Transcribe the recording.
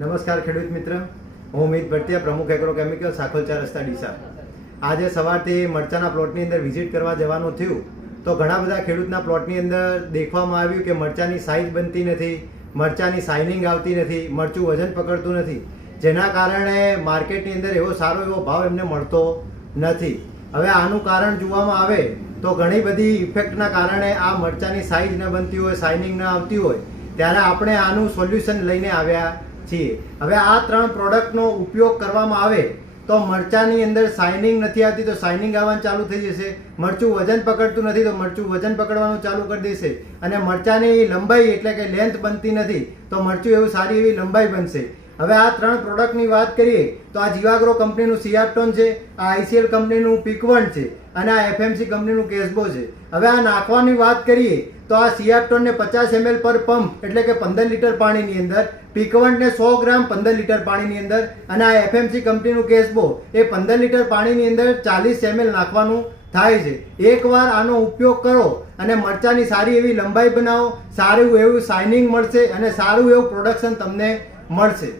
નમસ્કાર ખેડૂત મિત્ર, હું અમિત ભટ્ટિયા, પ્રમુખ એગ્રોકેમિકલ, સાખોલ 4 રસ્તા ડીસા. આજે સવારથી મરચાના પ્લોટની અંદર વિઝિટ કરવા જવાનું થયું તો ઘણા બધા ખેડૂતના પ્લોટની અંદર દેખવામાં આવ્યું કે મરચાની સાઇઝ બનતી નથી, મરચાની શાઇનિંગ આવતી નથી, મરચું વજન પકડતું નથી, જેના કારણે માર્કેટની અંદર એવો સારો એવો ભાવ એમને મળતો નથી. હવે આનું કારણ જોવામાં આવે તો ઘણી બધી ઇફેક્ટના કારણે આ મરચાની સાઇઝ ન બનતી હોય, શાઇનિંગ ન આવતી હોય, ત્યારે આપણે આનું સોલ્યુશન લઈને આવ્યા છીએ. હવે આ 3 પ્રોડક્ટનો ઉપયોગ કરવામાં આવે તો મરચાની અંદર શાઇનિંગ નથી આવતી તો શાઇનિંગ આવવાનું ચાલુ થઈ જશે, મરચું વજન પકડતું નથી તો મરચું વજન પકડવાનું ચાલુ કરી દેશે, અને મરચાની લંબાઈ એટલે કે લેન્થ બનતી નથી તો મરચું એવું સારી એવી લંબાઈ બનશે. હવે આ 3 પ્રોડક્ટની વાત કરીએ તો આ જીવાગ્રો કંપનીનું સિયાપ્ટોન છે, આ આઈસીએલ કંપનીનું પીક1 છે અને આ એફએમસી કંપનીનું કેસબો છે. હવે આ નાખવાની વાત કરીએ તો આ સિયાપ્ટોનને 50 ml પર પંપ એટલે કે 15 લીટર પાણીની અંદર, પીક1ને 100 ગ્રામ 15 લીટર પાણીની અંદર, અને આ એફએમસી કંપનીનું કેસબો એ 15 લીટર પાણીની અંદર 40 ml નાખવાનું થાય છે. એકવાર આનો ઉપયોગ કરો અને મરચાની સારી એવી લંબાઈ બનાવો, સારું એવું શાઇનિંગ મળશે અને સારું એવું પ્રોડક્શન તમને મળશે.